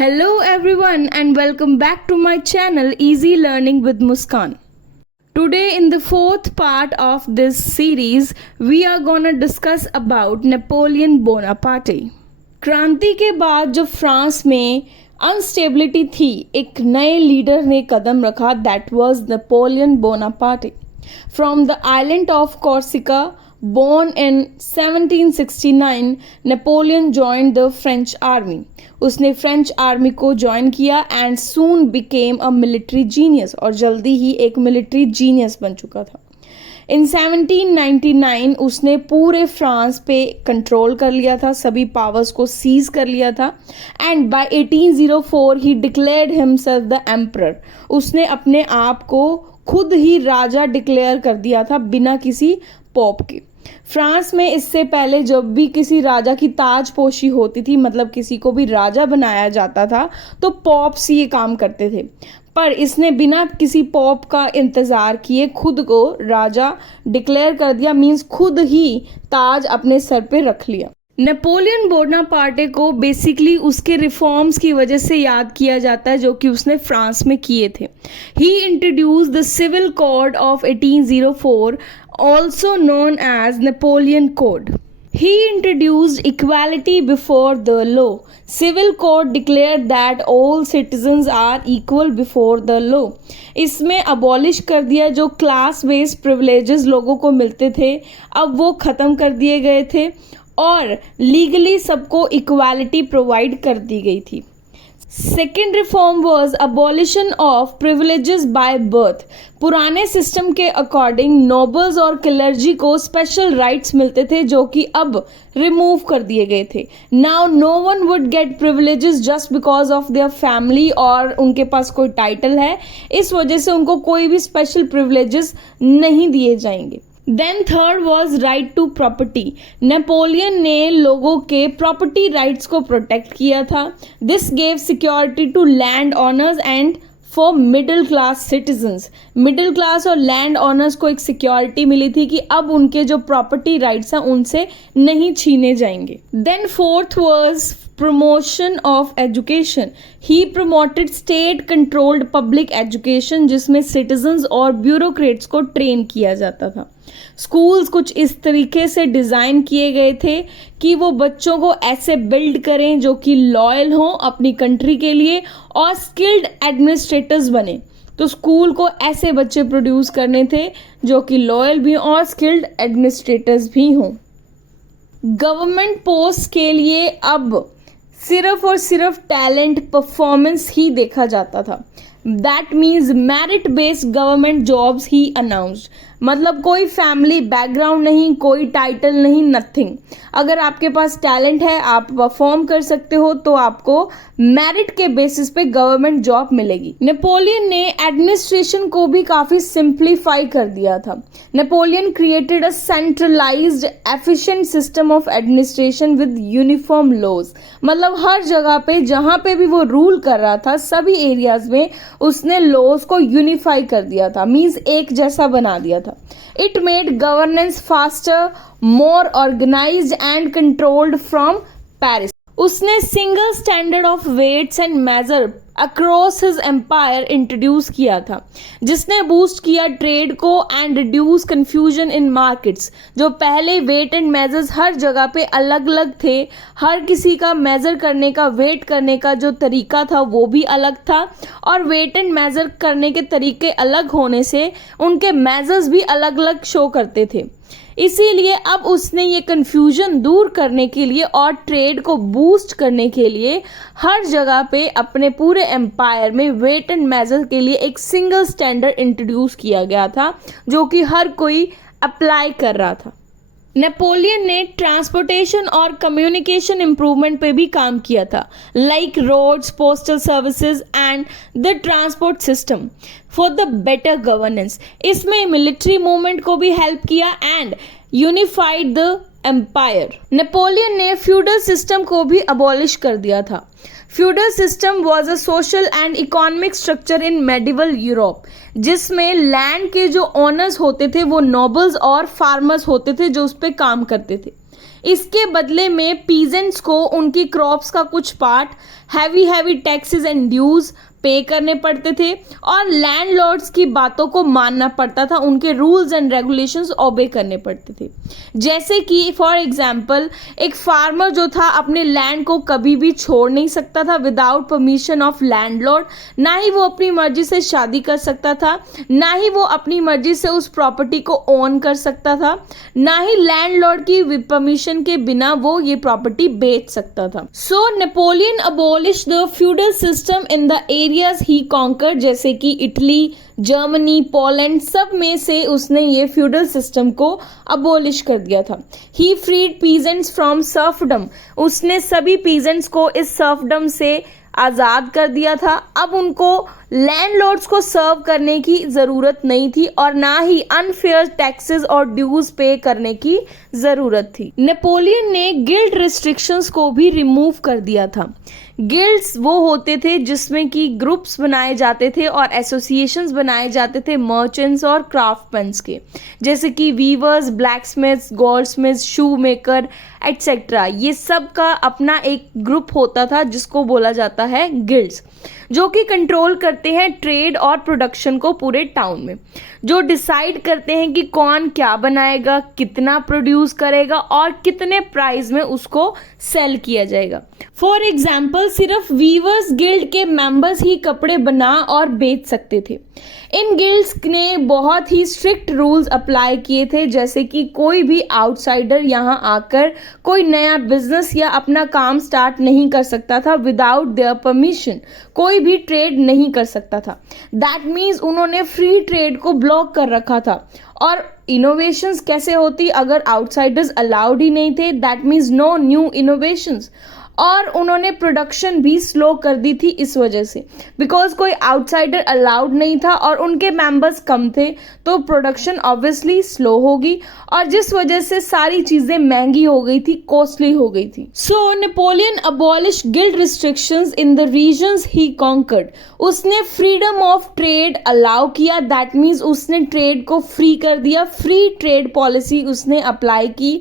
Hello everyone and welcome back to my channel Easy Learning with Muskan. Today in the fourth part of this series we are gonna discuss about Napoleon Bonaparte. क्रांति के बाद जब France में instability थी, एक नए leader ने कदम रखा, that was Napoleon Bonaparte. From the island of Corsica, born in 1769, Napoleon joined the French army. उसने फ्रेंच आर्मी को ज्वाइन किया and soon became a military genius, और जल्दी ही एक मिलिट्री जीनियस बन चुका था. इन 1799 उसने पूरे फ्रांस पे कंट्रोल कर लिया था, सभी पावर्स को सीज कर लिया था. And by 1804 he declared himself the emperor. उसने अपने आप को खुद ही राजा डिक्लेयर कर दिया था बिना किसी पॉप के. फ्रांस में इससे पहले जब भी किसी राजा की ताजपोशी होती थी, मतलब किसी को भी राजा बनाया जाता था, तो पॉप्स ये काम करते थे. पर इसने बिना किसी पॉप का इंतज़ार किए खुद को राजा डिक्लेयर कर दिया, मींस खुद ही ताज अपने सर पे रख लिया. नेपोलियन बोनापार्टे को बेसिकली उसके रिफॉर्म्स की वजह से याद किया जाता है जो कि उसने फ्रांस में किए थे. He introduced the civil code of 1804, also known as Napoleon Code. He introduced equality before the law. Civil Code declared that all citizens are equal before the law. इसमें abolish कर दिया जो class based privileges लोगों को मिलते थे, अब वो ख़त्म कर दिए गए थे और लीगली सबको इक्वालिटी प्रोवाइड कर दी गई थी. Second reform was abolition of privileges by birth. पुराने सिस्टम के अकॉर्डिंग नोबल्स और क्लर्जी को स्पेशल राइट्स मिलते थे जो कि अब रिमूव कर दिए गए थे. Now no one would get privileges just because of their family और उनके पास कोई टाइटल है, इस वजह से उनको कोई भी स्पेशल प्रिविलेजेस नहीं दिए जाएंगे. Then third was right to property. Napoleon ने लोगों के प्रॉपर्टी राइट्स को प्रोटेक्ट किया था. This gave security to land owners and for middle class citizens. Middle class और लैंड ऑनर्स को एक सिक्योरिटी मिली थी कि अब उनके जो प्रॉपर्टी राइट्स हैं उनसे नहीं छीने जाएंगे. Then fourth was promotion of education. He promoted state controlled public education जिसमें सिटीजन्स और ब्यूरोक्रेट्स को ट्रेन किया जाता था. स्कूल्स कुछ इस तरीके से डिज़ाइन किए गए थे कि वो बच्चों को ऐसे बिल्ड करें जो कि लॉयल हों अपनी कंट्री के लिए और स्किल्ड एडमिनिस्ट्रेटर्स बने. तो स्कूल को ऐसे बच्चे प्रोड्यूस करने थे जो कि लॉयल भी हों और स्किल्ड एडमिनिस्ट्रेटर्स भी हों. गवर्नमेंट पोस्ट के लिए अब सिर्फ और सिर्फ टैलेंट परफॉर्मेंस ही देखा जाता था. That means merit based government jobs he announced. मतलब कोई फैमिली बैकग्राउंड नहीं, कोई टाइटल नहीं, नथिंग. अगर आपके पास टैलेंट है, आप परफॉर्म कर सकते हो, तो आपको मेरिट के बेसिस पे गवर्नमेंट जॉब मिलेगी. नेपोलियन ने एडमिनिस्ट्रेशन को भी काफ़ी सिंप्लीफाई कर दिया था. Napoleon created a centralised efficient system of administration with uniform laws. मतलब हर जगह पे जहाँ पे भी वो रूल कर रहा था, सभी एरियाज में उसने लॉज को यूनिफाई कर दिया था, मीन्स एक जैसा बना दिया था. It made governance faster, more organized and controlled from Paris. उसने single standard of weights and measure across his empire introduce किया था, जिसने बूस्ट किया ट्रेड को and reduce confusion in markets. जो पहले वेट एंड मेजर्स हर जगह पे अलग अलग थे, हर किसी का मेजर करने का, वेट करने का जो तरीका था वो भी अलग था, और वेट एंड मेजर करने के तरीके अलग होने से उनके मेजर्स भी अलग अलग शो करते थे. इसीलिए अब उसने ये कन्फ्यूजन दूर करने के लिए और ट्रेड को बूस्ट करने के लिए हर जगह पे अपने पूरे एम्पायर में वेट एंड मेजर के लिए एक सिंगल स्टैंडर्ड इंट्रोड्यूस किया गया था जो कि हर कोई अप्लाई कर रहा था. नेपोलियन ने ट्रांसपोर्टेशन और कम्युनिकेशन इम्प्रूवमेंट पे भी काम किया था, like roads, postal services and the transport system for the better governance. इसमें मिलिट्री मूवमेंट को भी हेल्प किया and unified the empire. Napoleon ने फ्यूडल सिस्टम को भी अबॉलिश कर दिया था. Feudal system was a social and economic structure in medieval Europe, जिसमें लैंड के जो ओनर्स होते थे वो नोबल्स और फार्मर्स होते थे जो उस पर काम करते थे. इसके बदले में पीजेंट्स को उनकी क्रॉप्स का कुछ part heavy taxes and dues pay करने पड़ते थे और लैंडलॉर्ड्स की बातों को मानना पड़ता था, उनके रूल्स एंड रेगुलेशंस ओबे करने पड़ते थे। जैसे कि फॉर एग्जांपल एक फार्मर जो था अपने लैंड को कभी भी छोड़ नहीं सकता था विदाउट परमिशन ऑफ लैंडलॉर्ड, ना ही वो अपनी मर्जी से शादी कर सकता था, ना ही वो अपनी मर्जी से उस प्रॉपर्टी को ओन कर सकता था, ना ही लैंडलॉर्ड की परमिशन के बिना वो ये प्रॉपर्टी बेच सकता था। So Napoleon abolish the feudal system in the areas he conquered, जैसे कि इटली, जर्मनी, पोलैंड, सब में से उसने ये फ्यूडल सिस्टम को अबॉलिश कर दिया था। ही फ्रीड पीजेंट्स फ्रॉम सर्फडम, उसने सभी पीजेंट्स को इस सर्फडम से आज़ाद कर दिया था। अब उनको लैंडलॉर्ड्स को सर्व करने की ज़रूरत नहीं थी और ना ही अनफेयर टैक्सेस और ड्यूज पे करने की ज़रूरत थी। नेपोलियन ने गिल्ड रिस्ट्रिक्शंस को भी रिमूव कर दिया था। गिल्ड्स वो होते थे जिसमें कि ग्रुप्स बनाए जाते थे और एसोसिएशंस बनाए जाते थे मर्चेंट्स और क्राफ्टमैन्स के, जैसे कि वीवर्स, ब्लैकस्मिथ्स, गोल्डस्मिथ्स, शू मेकर एटसेट्रा। ये सब का अपना एक ग्रुप होता था जिसको बोला जाता है गिल्ड्स, जो कि कंट्रोल करते हैं ट्रेड और प्रोडक्शन को पूरे टाउन में, जो डिसाइड करते हैं कि कौन क्या बनाएगा, कितना प्रोड्यूस करेगा और कितने प्राइस में उसको सेल किया जाएगा। फॉर एग्जाम्पल सिर्फ वीवर्स गिल्ड के मेंबर्स ही कपड़े बना और बेच सकते थे। इन गिल्ड्स ने बहुत ही स्ट्रिक्ट रूल्स अप्लाई किए थे, जैसे कि कोई भी आउटसाइडर यहाँ आकर कोई नया बिजनेस या अपना काम स्टार्ट नहीं कर सकता था विदाउट देयर परमिशन, कोई भी ट्रेड नहीं कर सकता था। दैट मीन्स उन्होंने फ्री ट्रेड को ब्लॉक कर रखा था। और इनोवेशंस कैसे होती अगर आउटसाइडर्स अलाउड ही नहीं थे, that means no new innovations. और उन्होंने प्रोडक्शन भी स्लो कर दी थी इस वजह से, बिकॉज कोई आउटसाइडर अलाउड नहीं था और उनके मेंबर्स कम थे, तो प्रोडक्शन ऑब्वियसली स्लो होगी और जिस वजह से सारी चीजें महंगी हो गई थी, कॉस्टली हो गई थी। So Napoleon abolish guild restrictions in the regions he conquered. उसने फ्रीडम ऑफ ट्रेड अलाउ किया, दैट मीन्स उसने ट्रेड को फ्री कर दिया। फ्री ट्रेड पॉलिसी उसने अप्लाई की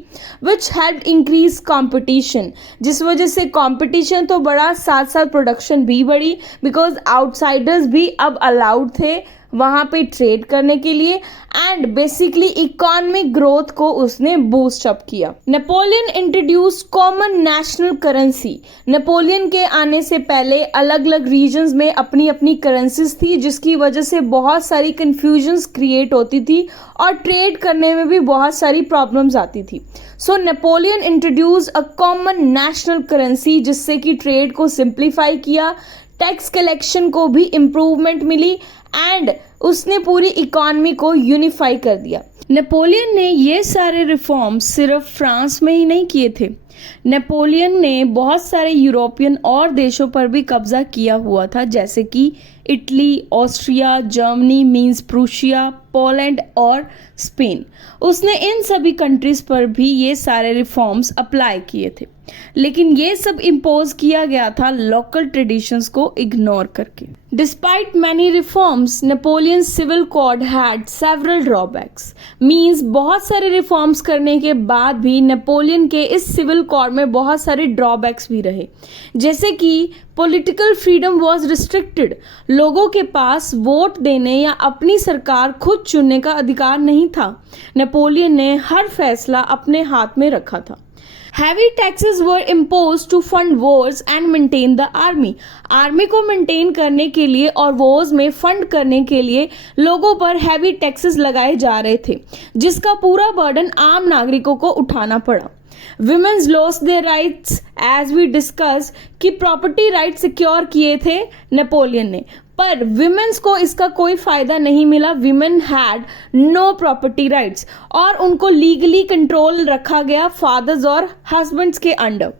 विच हेल्प इंक्रीज कॉम्पिटिशन, जिस वजह से कंपटीशन तो बढ़ा, साथ साथ प्रोडक्शन भी बढ़ी, बिकॉज आउटसाइडर्स भी अब अलाउड थे वहां पे ट्रेड करने के लिए एंड बेसिकली इकोनॉमिक ग्रोथ को उसने बूस्ट अप किया। Napoleon introduce common national currency. Napoleon के आने से पहले अलग अलग रीजन्स में अपनी अपनी करेंसीज थी, जिसकी वजह से बहुत सारी कंफ्यूजन्स क्रिएट होती थी और ट्रेड करने में भी बहुत सारी प्रॉब्लम्स आती थी। So Napoleon introduce a common national currency, जिससे कि ट्रेड को सिंप्लीफाई किया, टैक्स कलेक्शन को भी इम्प्रूवमेंट मिली एंड उसने पूरी इकॉनमी को यूनिफाई कर दिया। नेपोलियन ने ये सारे रिफॉर्म्स सिर्फ फ्रांस में ही नहीं किए थे। नेपोलियन ने बहुत सारे यूरोपियन और देशों पर भी कब्जा किया हुआ था, जैसे कि Italy, Austria, Germany means Prussia, Poland और स्पेन। उसने इन सभी कंट्रीज पर भी ये सारे रिफॉर्म्स अप्लाई किए थे, लेकिन ये सब इम्पोज किया गया था लोकल ट्रेडिशंस को इग्नोर करके। Despite many reforms, Napoleon civil code had several drawbacks. Means बहुत सारे रिफॉर्म्स करने के बाद भी नेपोलियन के इस सिविल कोड में बहुत सारे ड्रॉबैक्स भी रहे, जैसे कि पॉलिटिकल फ्रीडम वॉज रिस्ट्रिक्टेड। लोगों के पास वोट देने या अपनी सरकार खुद चुनने का अधिकार नहीं था। नेपोलियन ने हर फैसला अपने हाथ में रखा था। Heavy taxes were imposed to fund wars and maintain the army. Army को मेंटेन करने के लिए और वॉर्स में फंड करने के लिए लोगों पर हैवी टैक्सेस लगाए जा रहे थे, जिसका पूरा बर्डन आम नागरिकों को उठाना पड़ा। Women's lost their rights as we discussed कि प्रॉपर्टी राइट सिक्योर किए थे नेपोलियन ने, पर विमेन्स को इसका कोई फायदा नहीं मिला। Women had no property rights और उनको लीगली कंट्रोल रखा गया फादर्स और हस्बैंड्स के under.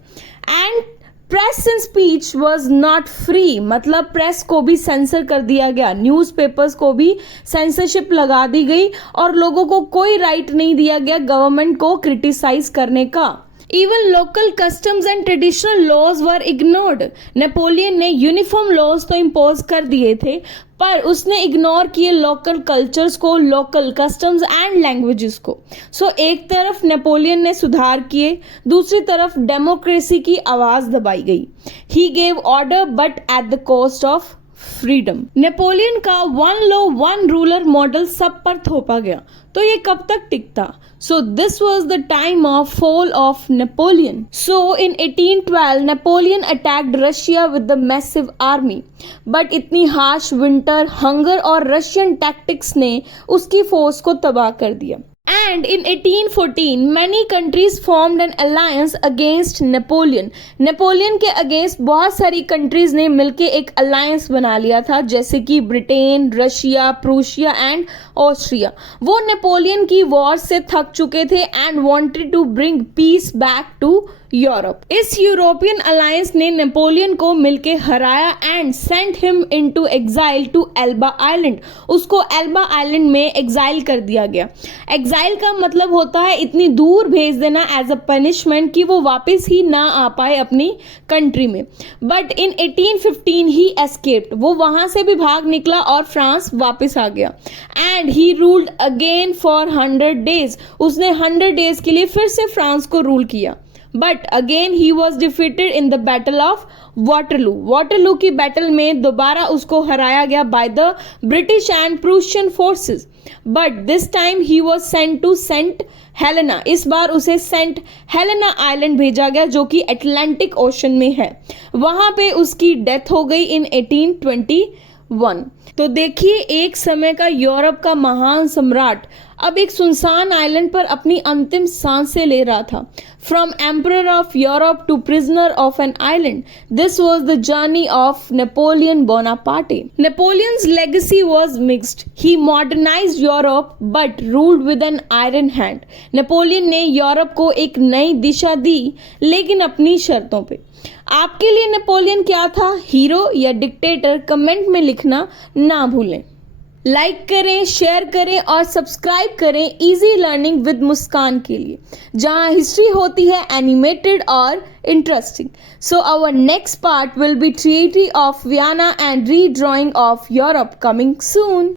And press and speech was not free, मतलब प्रेस को भी सेंसर कर दिया गया, न्यूज़पेपर्स को भी सेंसरशिप लगा दी गई और लोगों को कोई राइट नहीं दिया गया गवर्नमेंट को क्रिटिसाइज करने का। Even local customs and traditional laws were ignored. Napoleon ने यूनिफॉर्म लॉज तो इम्पोज कर दिए थे, पर उसने इग्नोर किए लोकल कल्चर्स को, लोकल कस्टम्स एंड लैंग्वेजेस को. सो एक तरफ नेपोलियन ने सुधार किए, दूसरी तरफ डेमोक्रेसी की आवाज दबाई गई. He gave order but at the cost of freedom. Napoleon का one law one ruler model सब पर थोपा गया, तो ये कब तक टिकता? So this was the time of fall of Napoleon. So in 1812 Napoleon attacked Russia with the massive army, but इतनी हार्श विंटर, हंगर और रशियन टैक्टिक्स ने उसकी फोर्स को तबाह कर दिया. And in 1814 many countries formed an alliance against Napoleon. Napoleon के against बहुत सारी कंट्रीज ने मिलकर एक अलायंस बना लिया था, जैसे कि Britain, Russia, Prussia and Austria. वो नेपोलियन की वॉर से थक चुके थे and wanted to bring peace back to Europe. इस यूरोपियन अलायंस ने नेपोलियन को मिलके हराया and sent him into exile to Elba island. उसको एल्बा आइलैंड में एग्जाइल कर दिया गया. एग्जाइल का मतलब होता है इतनी दूर भेज देना एज अ पनिशमेंट कि वो वापस ही ना आ पाए अपनी कंट्री में. But in 1815 he escaped. वो वहां से भी भाग निकला और फ्रांस वापस आ गया. And he ruled again for 100 days. उसने 100 डेज के लिए फिर से फ्रांस को रूल किया. But again he was defeated in the battle of Waterloo. Waterloo की बैटल में दोबारा उसको हराया गया by the British and Prussian forces. But this time he was sent to Saint Helena. इस बार उसे सेंट हेलेना आइलैंड भेजा गया जो कि अटलांटिक ओशन में है. वहां पे उसकी डेथ हो गई इन 1821. तो देखिए, एक समय का यूरोप का महान सम्राट अब एक सुनसान आइलैंड पर अपनी अंतिम सांसें ले रहा था. From emperor of Europe to prisoner of an island, this was the journey of Napoleon Bonaparte. Napoleon's legacy was mixed. He modernized Europe but ruled with an iron hand. Napoleon ने Europe को एक नई दिशा दी, लेकिन अपनी शर्तों पे. आपके लिए नेपोलियन क्या था, हीरो या डिक्टेटर? कमेंट में लिखना ना भूलें. लाइक करें, शेयर करें और सब्सक्राइब करें इजी लर्निंग विद मुस्कान के लिए, जहां हिस्ट्री होती है एनिमेटेड और interesting. So our next part will be treaty of Vienna and redrawing of Europe coming soon.